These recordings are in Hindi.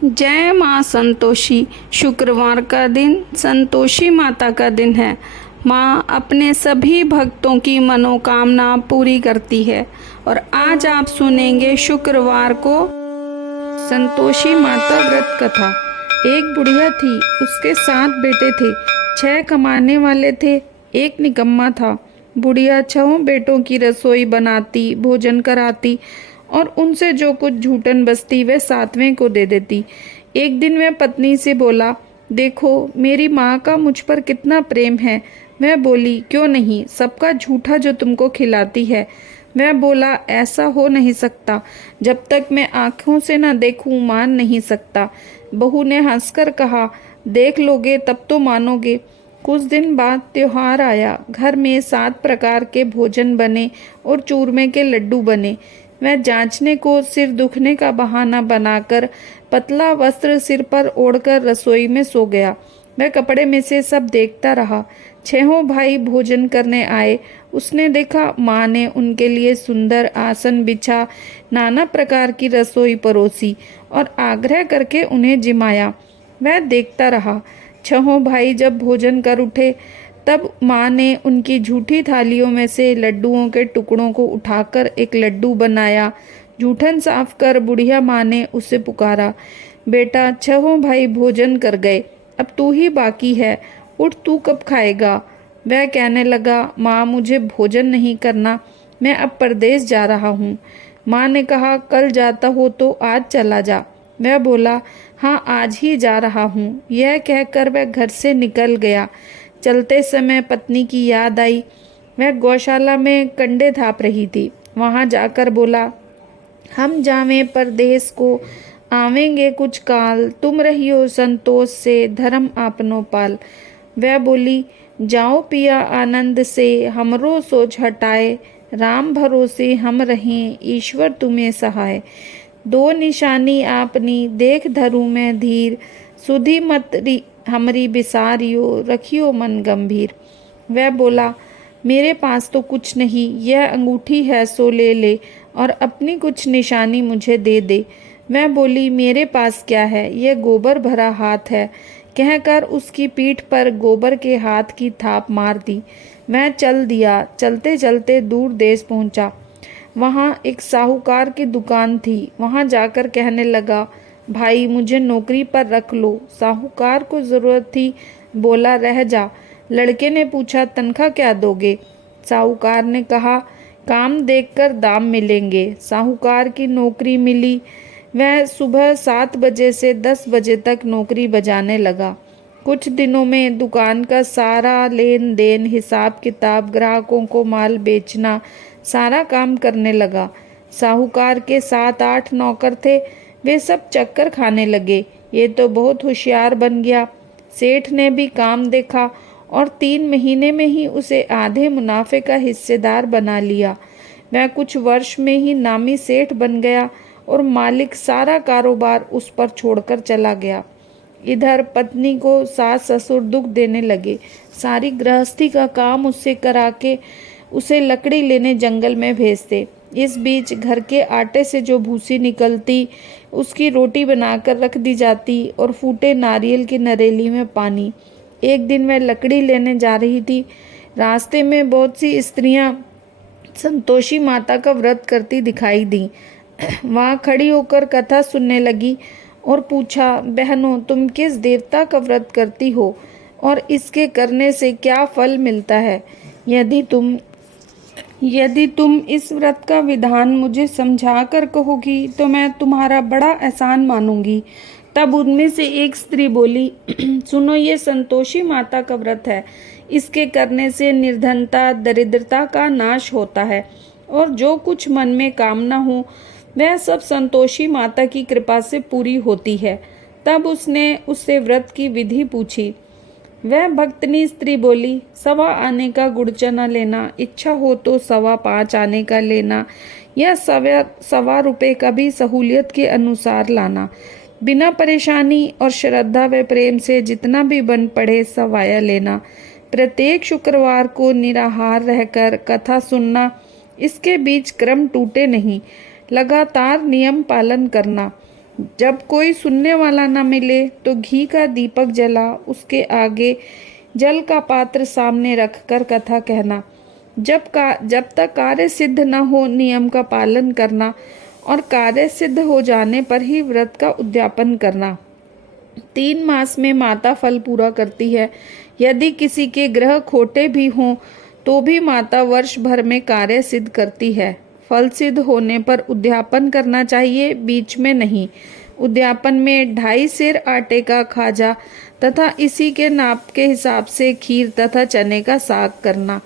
जय माँ संतोषी। शुक्रवार का दिन संतोषी माता का दिन है। माँ अपने सभी भक्तों की मनोकामना पूरी करती है। और आज आप सुनेंगे शुक्रवार को संतोषी माता व्रत कथा। एक बुढ़िया थी, उसके 7 बेटे थे। 6 कमाने वाले थे, एक निकम्मा था। बुढ़िया 6 बेटों की रसोई बनाती, भोजन कराती और उनसे जो कुछ झूठन बचती वह 7वें को दे देती। एक दिन वह पत्नी से बोला, देखो मेरी माँ का मुझ पर कितना प्रेम है। वह बोली, क्यों नहीं, सबका झूठा जो तुमको खिलाती है। वह बोला, ऐसा हो नहीं सकता, जब तक मैं आंखों से न देखूं मान नहीं सकता। बहू ने हंसकर कहा, देख लोगे तब तो मानोगे। कुछ दिन बाद त्योहार आया। घर में 7 प्रकार के भोजन बने और चूरमे के लड्डू बने। वह जांचने को सिर दुखने का बहाना बनाकर पतला वस्त्र सिर पर ओढ़कर रसोई में सो गया। वह कपड़े में से सब देखता रहा। 6 भाई भोजन करने आए। उसने देखा माँ ने उनके लिए सुंदर आसन बिछा, नाना प्रकार की रसोई परोसी और आग्रह करके उन्हें जिमाया। वह देखता रहा। 6 भाई जब भोजन कर उठे तब माँ ने उनकी झूठी थालियों में से लड्डुओं के टुकड़ों को उठाकर एक लड्डू बनाया। जूठन साफ कर बुढ़िया माँ ने उसे पुकारा, बेटा 6 भाई भोजन कर गए, अब तू ही बाकी है, उठ तू कब खाएगा। वह कहने लगा, माँ मुझे भोजन नहीं करना, मैं अब परदेश जा रहा हूँ। माँ ने कहा, कल जाता हो तो आज चला जा। वह बोला, हाँ आज ही जा रहा हूँ। यह कहकर वह घर से निकल गया। चलते समय पत्नी की याद आई। वह गौशाला में कंडे थाप रही थी। वहां जाकर बोला, हम जावें परदेस को, आवेंगे कुछ काल, तुम रहियो संतोष से, धर्म आपनो पाल। वह बोली, जाओ पिया आनंद से, हमरो सोच हटाए, राम भरोसे हम रहें, ईश्वर तुम्हें सहाय। 2 निशानी आपनी देख धरूं मैं धीर, सुधी मत हमरी बिसारियो, रखियो मन गंभीर। वह बोला, मेरे पास तो कुछ नहीं, यह अंगूठी है सो ले ले और अपनी कुछ निशानी मुझे दे दे। मैं बोली, मेरे पास क्या है, यह गोबर भरा हाथ है। कहकर उसकी पीठ पर गोबर के हाथ की थाप मार दी। मैं चल दिया। चलते चलते दूर देश पहुंचा। वहाँ एक साहूकार की दुकान थी। वहाँ जाकर कहने लगा, भाई मुझे नौकरी पर रख लो। साहूकार को जरूरत थी, बोला रह जा। लड़के ने पूछा, तनख्वाह क्या दोगे। साहूकार ने कहा, काम देखकर दाम मिलेंगे। साहूकार की नौकरी मिली। वह सुबह 7 बजे से 10 बजे तक नौकरी बजाने लगा। कुछ दिनों में दुकान का सारा लेन देन, हिसाब किताब, ग्राहकों को माल बेचना, सारा काम करने लगा। साहूकार के 7-8 नौकर थे, वे सब चक्कर खाने लगे। ये तो बहुत होशियार बन गया। सेठ ने भी काम देखा और 3 महीने में ही उसे आधे मुनाफे का हिस्सेदार बना लिया। वह कुछ वर्ष में ही नामी सेठ बन गया और मालिक सारा कारोबार उस पर छोड़कर चला गया। इधर पत्नी को सास ससुर दुख देने लगे। सारी गृहस्थी का काम उससे करा के उसे लकड़ी लेने जंगल में भेजते। इस बीच घर के आटे से जो भूसी निकलती उसकी रोटी बनाकर रख दी जाती और फूटे नारियल की नरेली में पानी। एक दिन वह लकड़ी लेने जा रही थी। रास्ते में बहुत सी स्त्रियां संतोषी माता का व्रत करती दिखाई दी। वहां खड़ी होकर कथा सुनने लगी और पूछा, बहनों तुम किस देवता का व्रत करती हो और इसके करने से क्या फल मिलता है। यदि तुम इस व्रत का विधान मुझे समझा कर कहोगी तो मैं तुम्हारा बड़ा एहसान मानूंगी। तब उनमें से एक स्त्री बोली, सुनो, ये संतोषी माता का व्रत है। इसके करने से निर्धनता, दरिद्रता का नाश होता है और जो कुछ मन में कामना हो वह सब संतोषी माता की कृपा से पूरी होती है। तब उसने उससे व्रत की विधि पूछी। वह भक्तनी स्त्री बोली, 1.25 आने का गुड़ चना लेना, इच्छा हो तो 5.25 आने का लेना, या 1.25 रुपए का भी सहूलियत के अनुसार लाना। बिना परेशानी और श्रद्धा व प्रेम से जितना भी बन पड़े सवाया लेना। प्रत्येक शुक्रवार को निराहार रहकर कथा सुनना। इसके बीच क्रम टूटे नहीं, लगातार नियम पालन करना। जब कोई सुनने वाला न मिले तो घी का दीपक जला उसके आगे जल का पात्र सामने रखकर कथा कहना। जब तक कार्य सिद्ध न हो नियम का पालन करना और कार्य सिद्ध हो जाने पर ही व्रत का उद्यापन करना। 3 मास में माता फल पूरा करती है। यदि किसी के ग्रह खोटे भी हों तो भी माता वर्ष भर में कार्य सिद्ध करती है। फल सिद्ध होने पर उद्यापन करना चाहिए, बीच में नहीं। उद्यापन में 2.5 सेर आटे का खाजा तथा इसी के नाप के हिसाब से खीर तथा चने का साग करना।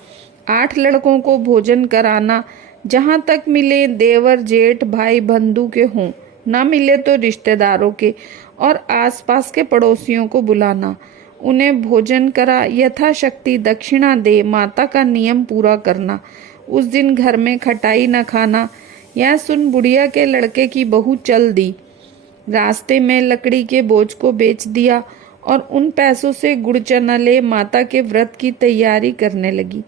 8 लड़कों को भोजन कराना। जहाँ तक मिले देवर जेठ भाई बंधु के हों, ना मिले तो रिश्तेदारों के और आसपास के पड़ोसियों को बुलाना। उन्हें भोजन करा यथाशक्ति दक्षिणा दे माता का नियम पूरा करना। उस दिन घर में खटाई न खाना। यह सुन बुढ़िया के लड़के की बहू चल दी। रास्ते में लकड़ी के बोझ को बेच दिया और उन पैसों से गुड़ चना ले माता के व्रत की तैयारी करने लगी।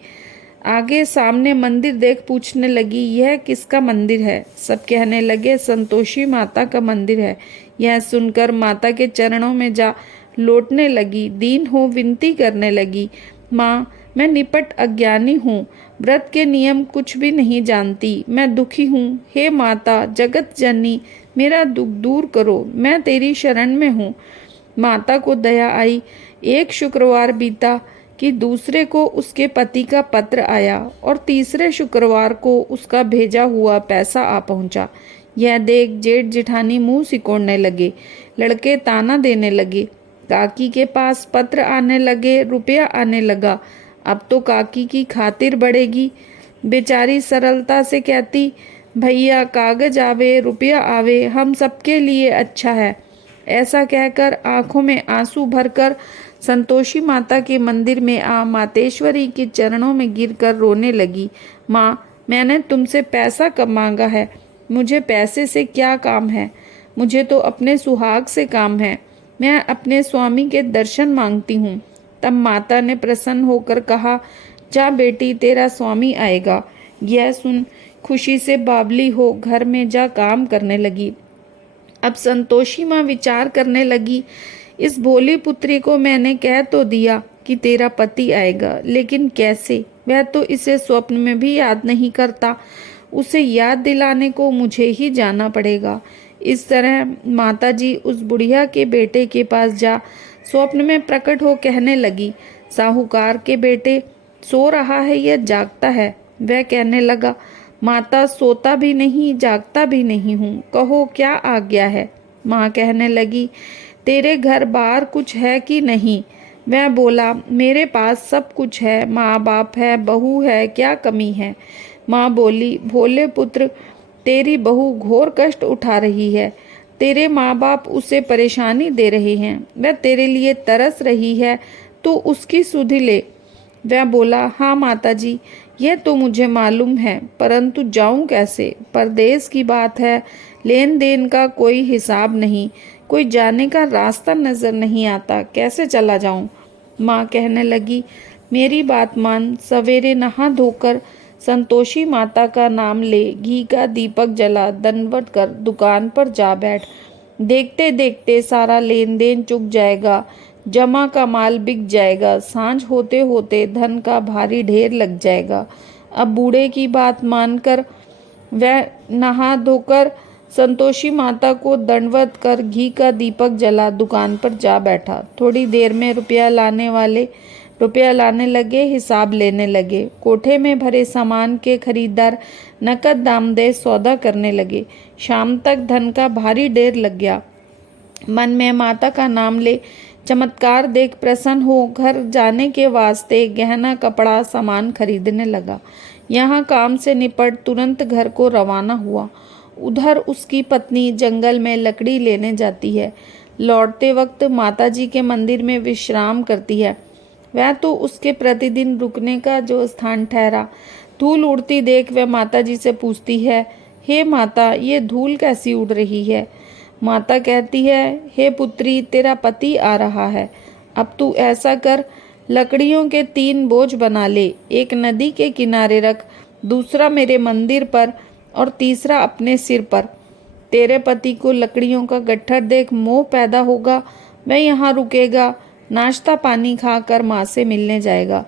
आगे सामने मंदिर देख पूछने लगी, यह किसका मंदिर है? सब कहने लगे, संतोषी माता का मंदिर है। यह सुनकर माता के चरणों में जा लौटने लगी। दीन हो विनती करने लगी, माँ मैं निपट अज्ञानी हूँ, व्रत के नियम कुछ भी नहीं जानती, मैं दुखी हूँ। हे माता जगत जननी, मेरा दुख दूर करो, मैं तेरी शरण में हूँ। माता को दया आई। एक शुक्रवार बीता कि दूसरे को उसके पति का पत्र आया और तीसरे शुक्रवार को उसका भेजा हुआ पैसा आ पहुंचा। यह देख जेठ जेठानी मुंह सिकोड़ने लगे। लड़के ताना देने लगे। काकी के पास पत्र आने लगे, रुपया आने लगा। अब तो काकी की खातिर बढ़ेगी। बेचारी सरलता से कहती, भैया कागज आवे रुपया आवे हम सबके लिए अच्छा है। ऐसा कहकर आंखों में आंसू भरकर संतोषी माता के मंदिर में आ मातेश्वरी के चरणों में गिरकर रोने लगी। माँ मैंने तुमसे पैसा कब मांगा है? मुझे पैसे से क्या काम है? मुझे तो अपने सुहाग से काम है। मैं अपने स्वामी के दर्शन मांगती हूँ। तब माता ने प्रसन्न होकर कहा, जा बेटी तेरा स्वामी आएगा। यह सुन खुशी से बावली हो घर में जा काम करने लगी। अब संतोषी माँ विचार करने लगी, इस भोली पुत्री को मैंने कह तो दिया कि तेरा पति आएगा, लेकिन कैसे? वह तो इसे स्वप्न में भी याद नहीं करता। उसे याद दिलाने को मुझे ही जाना पड़ेगा। इस तरह माताजी उस बुढ़िया के बेटे के पास जा स्वप्न में प्रकट हो कहने लगी, साहूकार के बेटे सो रहा है या जागता है? वह कहने लगा, माता सोता भी नहीं जागता भी नहीं हूँ, कहो क्या आज्ञा है? माँ कहने लगी, तेरे घर बार कुछ है कि नहीं? वह बोला, मेरे पास सब कुछ है, माँ बाप है, बहू है, क्या कमी है? माँ बोली, भोले पुत्र तेरी बहू घोर कष्ट उठा रही है। तेरे माँ बाप उसे परेशानी दे रहे हैं। वह तेरे लिए तरस रही है, तो उसकी सुधि ले। वह बोला, हाँ माताजी यह तो मुझे मालूम है, परंतु जाऊं कैसे? परदेश की बात है, लेन देन का कोई हिसाब नहीं, कोई जाने का रास्ता नजर नहीं आता, कैसे चला जाऊं? माँ कहने लगी, मेरी बात मान, सवेरे नहा धोकर संतोषी माता का नाम ले, घी का दीपक जला, दंडवत कर दुकान पर जा बैठ। देखते देखते सारा लेन देन चुक जाएगा, जमा का माल बिक जाएगा, सांझ होते होते धन का भारी ढेर लग जाएगा। अब बूढ़े की बात मानकर वह नहा धोकर संतोषी माता को दंडवत कर घी का दीपक जला दुकान पर जा बैठा। थोड़ी देर में रुपया लाने वाले रुपया लाने लगे, हिसाब लेने लगे। कोठे में भरे सामान के खरीदार नकद दाम दे सौदा करने लगे। शाम तक धन का भारी ढेर लग गया। मन में माता का नाम ले चमत्कार देख प्रसन्न हो घर जाने के वास्ते गहना कपड़ा सामान खरीदने लगा। यहाँ काम से निपट तुरंत घर को रवाना हुआ। उधर उसकी पत्नी जंगल में लकड़ी लेने जाती है। लौटते वक्त माताजी के मंदिर में विश्राम करती है। वह तो उसके प्रतिदिन रुकने का जो स्थान ठहरा। धूल उड़ती देख वह माताजी से पूछती है, हे माता ये धूल कैसी उड़ रही है? माता कहती है, हे पुत्री तेरा पति आ रहा है। अब तू ऐसा कर, लकड़ियों के 3 बोझ बना ले, एक नदी के किनारे रख, दूसरा मेरे मंदिर पर और तीसरा अपने सिर पर। तेरे पति को लकड़ियों का गट्ठर देख मोह पैदा होगा, वह यहाँ रुकेगा, नाश्ता पानी खाकर माँ से मिलने जाएगा।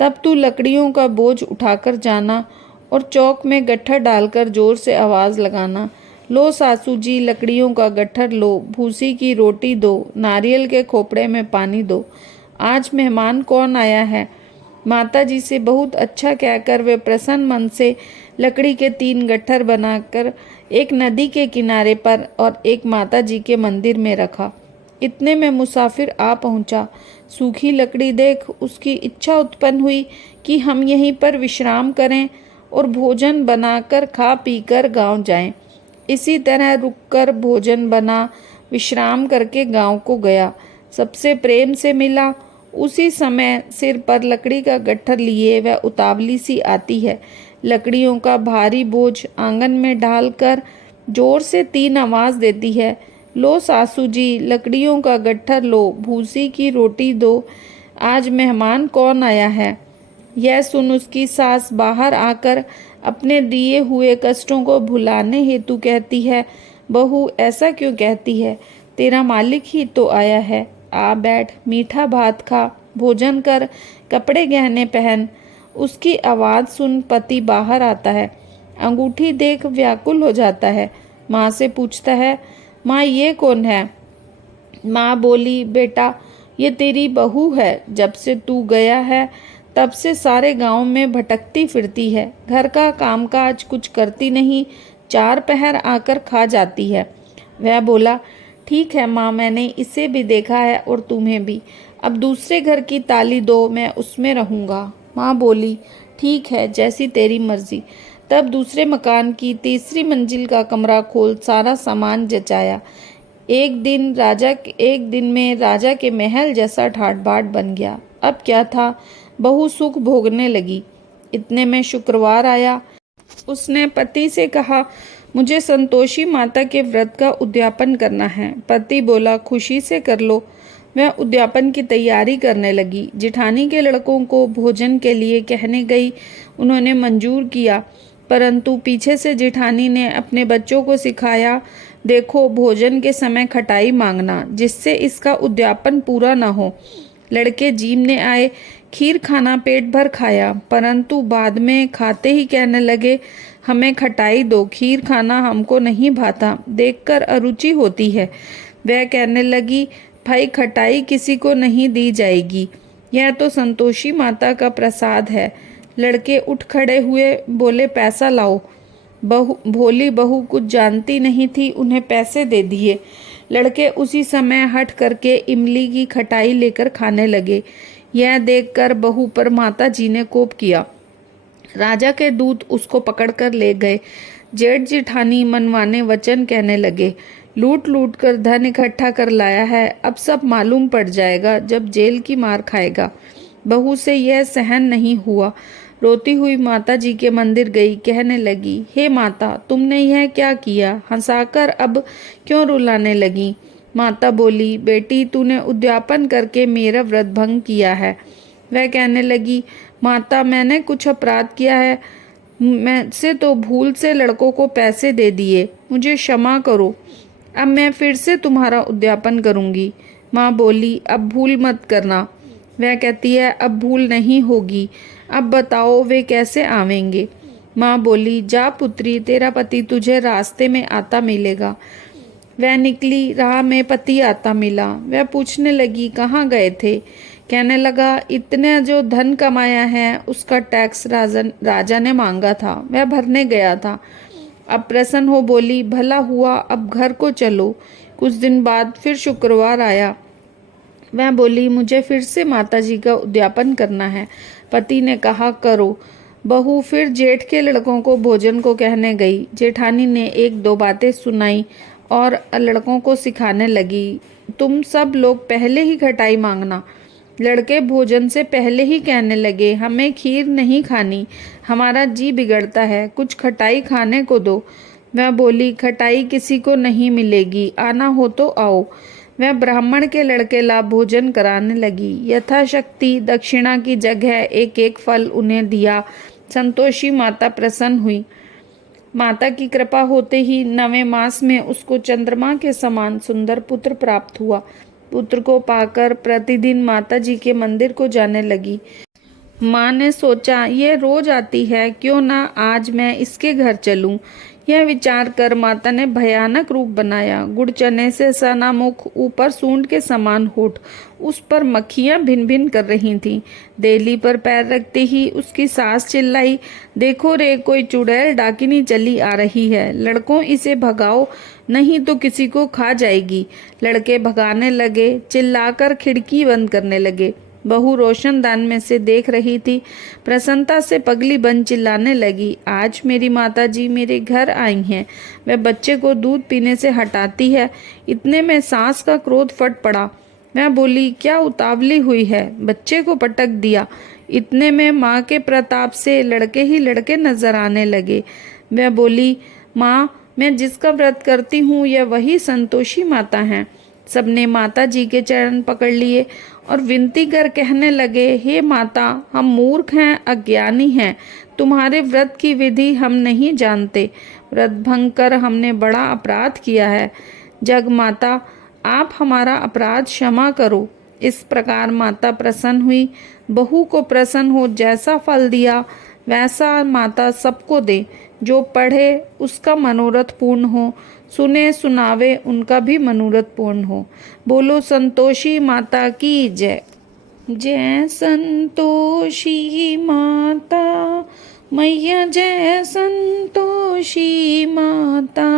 तब तू लकड़ियों का बोझ उठाकर जाना और चौक में गट्ठर डालकर जोर से आवाज़ लगाना, लो सासू जी लकड़ियों का गट्ठर लो, भूसी की रोटी दो, नारियल के खोपड़े में पानी दो, आज मेहमान कौन आया है। माता जी से बहुत अच्छा कहकर वे प्रसन्न मन से लकड़ी के 3 गट्ठर बनाकर एक नदी के किनारे पर और एक माता जी के मंदिर में रखा। इतने में मुसाफिर आ पहुंचा। सूखी लकड़ी देख उसकी इच्छा उत्पन्न हुई कि हम यहीं पर विश्राम करें और भोजन बनाकर खा पीकर गांव जाएं। इसी तरह रुककर भोजन बना विश्राम करके गांव को गया। सबसे प्रेम से मिला। उसी समय सिर पर लकड़ी का गट्ठर लिए वह उतावली सी आती है। लकड़ियों का भारी बोझ आंगन में डालकर जोर से 3 आवाज़ देती है, लो सासू जी लकड़ियों का गट्ठर लो, भूसी की रोटी दो, आज मेहमान कौन आया है। यह सुन उसकी सास बाहर आकर अपने दिए हुए कष्टों को भुलाने हेतु कहती है, बहू ऐसा क्यों कहती है, तेरा मालिक ही तो आया है, आ बैठ, मीठा भात खा, भोजन कर, कपड़े गहने पहन। उसकी आवाज़ सुन पति बाहर आता है। अंगूठी देख व्याकुल हो जाता है। माँ से पूछता है, माँ ये कौन है। माँ बोली, बेटा ये तेरी बहू है, जब से तू गया है तब से सारे गांव में भटकती फिरती है, घर का कामकाज कुछ करती नहीं, 4 पहर आकर खा जाती है। वह बोला, ठीक है माँ, मैंने इसे भी देखा है और तुम्हें भी, अब दूसरे घर की ताली दो, मैं उसमें रहूँगा। माँ बोली, ठीक है, जैसी तेरी मर्जी। तब दूसरे मकान की 3री मंजिल का कमरा खोल सारा सामान जचाया। एक दिन में राजा के महल जैसा ठाट बाट बन गया। अब क्या था, बहू सुख भोगने लगी। इतने में शुक्रवार आया। उसने पति से कहा, मुझे संतोषी माता के व्रत का उद्यापन करना है। पति बोला, खुशी से कर लो। वह उद्यापन की तैयारी करने लगी। जिठानी के लड़कों को भोजन के लिए कहने गई। उन्होंने मंजूर किया, परंतु पीछे से जिठानी ने अपने बच्चों को सिखाया, देखो भोजन के समय खटाई मांगना, जिससे इसका उद्यापन पूरा न हो। लड़के जीमने आए, खीर खाना पेट भर खाया, परंतु बाद में खाते ही कहने लगे, हमें खटाई दो, खीर खाना हमको नहीं भाता, देखकर अरुचि होती है। वह कहने लगी, भाई खटाई किसी को नहीं दी जाएगी, यह तो संतोषी माता का प्रसाद है। लड़के उठ खड़े हुए, बोले पैसा लाओ। भोली बहू कुछ जानती नहीं थी, उन्हें पैसे दे दिए। लड़के उसी समय हट करके इमली की खटाई लेकर खाने लगे। यह देखकर बहू पर माता जी ने कोप किया। राजा के दूत उसको पकड़कर ले गए। जेठ जिठानी मनवाने वचन कहने लगे, लूट लूट कर धन इकट्ठा कर लाया है, अब सब मालूम पड़ जाएगा जब जेल की मार खाएगा। बहू से यह सहन नहीं हुआ। रोती हुई माता जी के मंदिर गई, कहने लगी, हे माता, तुमने यह क्या किया, हंसाकर अब क्यों रुलाने लगी। माता बोली, बेटी तूने उद्यापन करके मेरा व्रत भंग किया है। वह कहने लगी, माता मैंने कुछ अपराध किया है, मैं से तो भूल से लड़कों को पैसे दे दिए, मुझे क्षमा करो, अब मैं फिर से तुम्हारा उद्यापन करूंगी। माँ बोली, अब भूल मत करना। वह कहती है, अब भूल नहीं होगी, अब बताओ वे कैसे आवेंगे। माँ बोली, जा पुत्री, तेरा पति तुझे रास्ते में आता मिलेगा। वह निकली, राह में पति आता मिला। वह पूछने लगी, कहाँ गए थे। कहने लगा, इतने जो धन कमाया है उसका टैक्स राजा ने मांगा था, वह भरने गया था। अब प्रसन्न हो बोली, भला हुआ, अब घर को चलो। कुछ दिन बाद फिर शुक्रवार आया। वह बोली, मुझे फिर से माता जी का उद्यापन करना है। पति ने कहा, करो। बहू फिर जेठ के लड़कों को भोजन को कहने गई। जेठानी ने 1-2 बातें सुनाई और लड़कों को सिखाने लगी, तुम सब लोग पहले ही खटाई मांगना। लड़के भोजन से पहले ही कहने लगे, हमें खीर नहीं खानी, हमारा जी बिगड़ता है, कुछ खटाई खाने को दो। वह बोली, खटाई किसी को नहीं मिलेगी, आना हो तो आओ। वह ब्राह्मण के लड़के ला भोजन कराने लगी। यथाशक्ति दक्षिणा की जगह 1-1 फल उन्हें दिया। संतोषी माता प्रसन्न हुई। माता की कृपा होते ही 9वें मास में उसको चंद्रमा के समान सुंदर पुत्र प्राप्त हुआ। पुत्र को पाकर प्रतिदिन माता जी के मंदिर को जाने लगी। माँ ने सोचा, ये रोज आती है, क्यों ना आज मैं इसके घर चलूं। यह विचार कर माता ने भयानक रूप बनाया। गुड़ चने से सना मुख, ऊपर सूंड के समान होठ, उस पर मक्खियां भिन भिन कर रही थीं। देली पर पैर रखते ही उसकी सास चिल्लाई, देखो रे, कोई चुड़ैल डाकिनी चली आ रही है, लड़कों इसे भगाओ, नहीं तो किसी को खा जाएगी। लड़के भगाने लगे, चिल्लाकर खिड़की बंद करने लगे। बहू रोशनदान में से देख रही थी। प्रसन्नता से पगली बन चिल्लाने लगी, आज मेरी माताजी मेरे घर आई हैं, वह बच्चे को दूध पीने से हटाती है। इतने में सास का क्रोध फट पड़ा। वह बोली, क्या उतावली हुई है, बच्चे को पटक दिया। इतने में माँ के प्रताप से लड़के ही लड़के नजर आने लगे। वह बोली, माँ, मैं जिसका व्रत करती हूँ यह वही संतोषी माता हैं। सबने माता जी के चरण पकड़ लिए और विनती कर कहने लगे, हे माता, हम मूर्ख हैं, अज्ञानी हैं, तुम्हारे व्रत की विधि हम नहीं जानते। व्रत भंग कर हमने बड़ा अपराध किया है। जग माता, आप हमारा अपराध क्षमा करो। इस प्रकार माता प्रसन्न हुई। बहू को प्रसन्न हो जैसा फल दिया वैसा माता सबको दे। जो पढ़े उसका मनोरथ पूर्ण हो, सुने सुनावे उनका भी मनोरथ पूर्ण हो। बोलो संतोषी माता की जय। जय संतोषी माता मैया, जय संतोषी माता,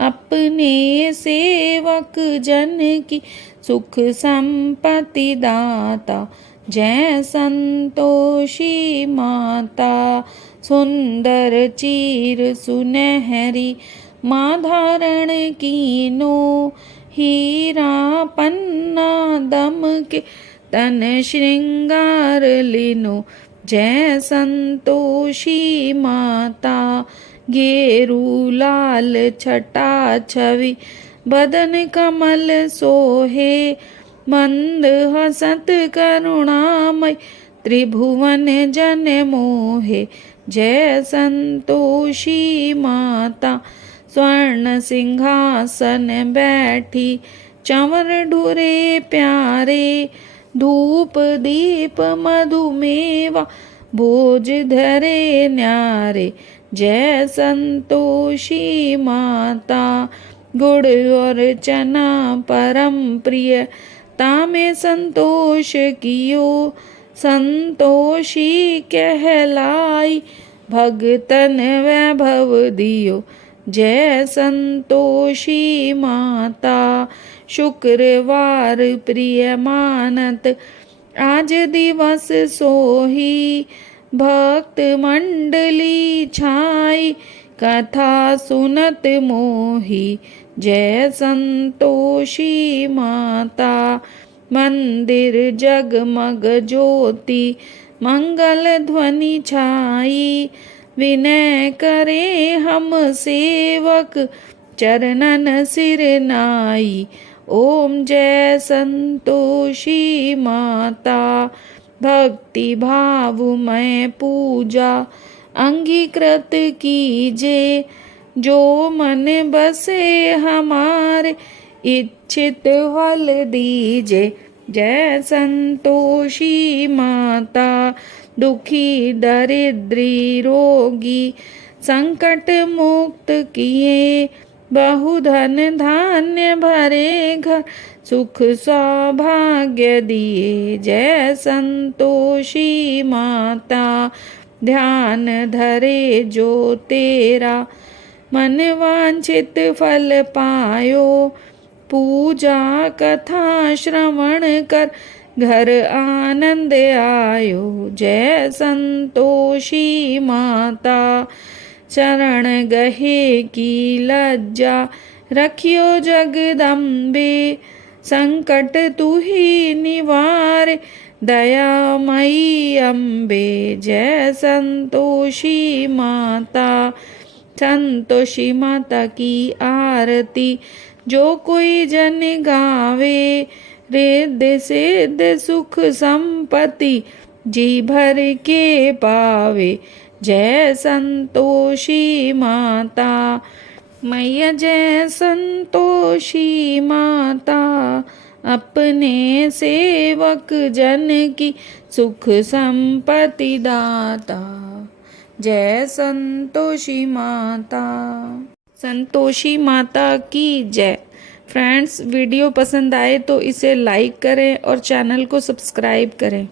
अपने सेवक जन की सुख संपत्ति दाता। जय संतोषी माता, सुंदर चीर सुनहरी माँ धारण कीनो, हीरा पन्ना दम के तन श्रृंगार लीनो। जय संतोषी माता, गेरू लाल छटा छवि बदन कमल सोहे, मंद हसत करुणामय त्रिभुवन जन मोहे। जय संतोषी माता, स्वर्ण सिंहासन बैठी चंवर ढुरे प्यारे, धूप दीप मधुमेवा भोज धरे न्यारे। जय संतोषी माता, गुड़ और चना परम प्रिय तामे संतोष कियो, संतोषी कहलाई भगतन वैभव दियो। जय संतोषी माता, शुक्रवार प्रिय मानत आज दिवस सोही, भक्त मंडली छाई कथा सुनत मोही। जय संतोषी माता, मंदिर जगमग ज्योति मंगल ध्वनि छाई, विनय करे हम सेवक चरणन सिर नाई। ओम जय संतोषी माता, भक्ति भावमय पूजा अंगीकृत कीजे, जो मन बसे हमारे इच्छित फल दीजे। जय संतोषी माता, दुखी दरिद्री रोगी संकट मुक्त किए, बहुधन धान्य भरे घर सुख सौभाग्य दिए। जय संतोषी माता, ध्यान धरे जो तेरा मन वांछित फल पायो, पूजा कथा श्रवण कर घर आनंद आयो। जय संतोषी माता, चरण गहे की लज्जा रखियो जगदम्बे, संकट तू ही निवार दयामयी अम्बे। जय संतोषी माता, संतोषी माता की आरती जो कोई जन गावे, रिद्धि सिद्धि सुख संपत्ति जी भर के पावे। जय संतोषी माता मैया, जय संतोषी माता, अपने सेवक जन की सुख संपत्ति दाता। जय संतोषी माता। संतोषी माता की जय। फ्रेंड्स, वीडियो पसंद आए तो इसे लाइक करें और चैनल को सब्सक्राइब करें।